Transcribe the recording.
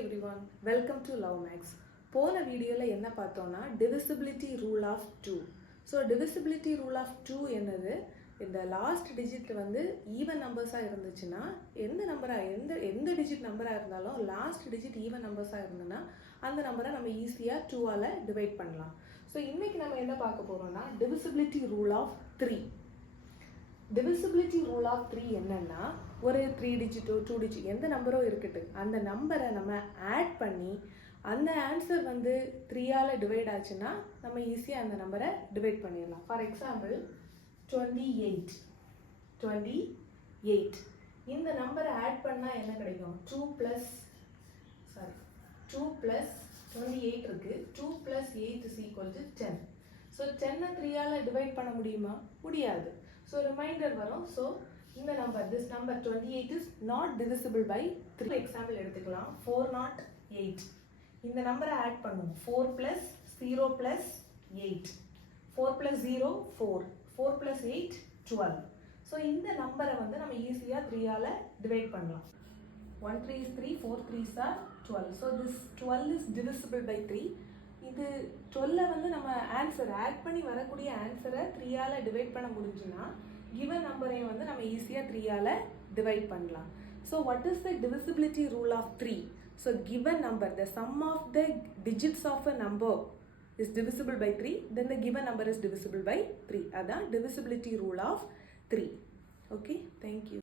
everyone, welcome to Love Max. போன வீடியோல என்ன பார்த்தோம்னா divisibility rule of 2. So divisibility rule of 2 என்னது? இந்த லாஸ்ட் டிஜிட் வந்து ஈவன் நம்பர்ஸா இருந்துச்சுன்னா எந்த டிஜிட் நம்பரா இருந்தாலும் லாஸ்ட் டிஜிட் ஈவன் நம்பர்ஸா இருந்ததுன்னா அந்த நம்பரை நம்ம ஈஸியா 2 ஆல டிவைட் பண்ணலாம். ஸோ இன்னைக்கு நம்ம என்ன பார்க்க போறோம்னா divisibility rule of 3. divisibility rule of 3 என்னன்னா ஒரு 3 டிஜிட்டோ 2 டிஜிட் எந்த நம்பரோ இருக்கட்டும் அந்த நம்பரை நம்ம ஆட் பண்ணி அந்த ஆன்சர் வந்து 3 ஆல டிவைட் ஆச்சுன்னா நம்ம ஈஸியாக அந்த நம்பரை டிவைட் பண்ணிடலாம். ஃபார் எக்ஸாம்பிள் 28 இந்த நம்பரை ஆட் பண்ணால் என்ன கிடைக்கும்? 2 + 28 இருக்கு. 2 + 8 is equal to 10. ஸோ 10 3 ஆல டிவைட் பண்ண முடியுமா? முடியாது. ஸோ ரிமைண்டர் வரும். ஸோ இந்த number this number 28 is not divisible by 3. Example எடுத்துக்கலாம். 408 இந்த நம்பரை ஆட் பண்ணுவோம். 4 + 0 + 8 4 + 0 4 4 + 8 12. ஸோ இந்த நம்பரை வந்து நம்ம ஈஸியாக 3 ஆல டிவைட் பண்ணலாம். 1 3 is 3 4 3s are 12. So this 12 is divisible by 3. இது 12 வந்து நம்ம ஆன்சர் ஆட் பண்ணி வரக்கூடிய ஆன்சரை 3 ஆல டிவைட் பண்ண முடிஞ்சுன்னா கிவன் நம்பரையும் வந்து நம்ம ஈஸியாக 3 ஆல டிவைட் பண்ணலாம். So what is the divisibility rule of 3? So given number, the sum of the digits of a number is divisible by 3, then the given number is divisible by 3. அதான் divisibility rule of 3. Okay, thank you.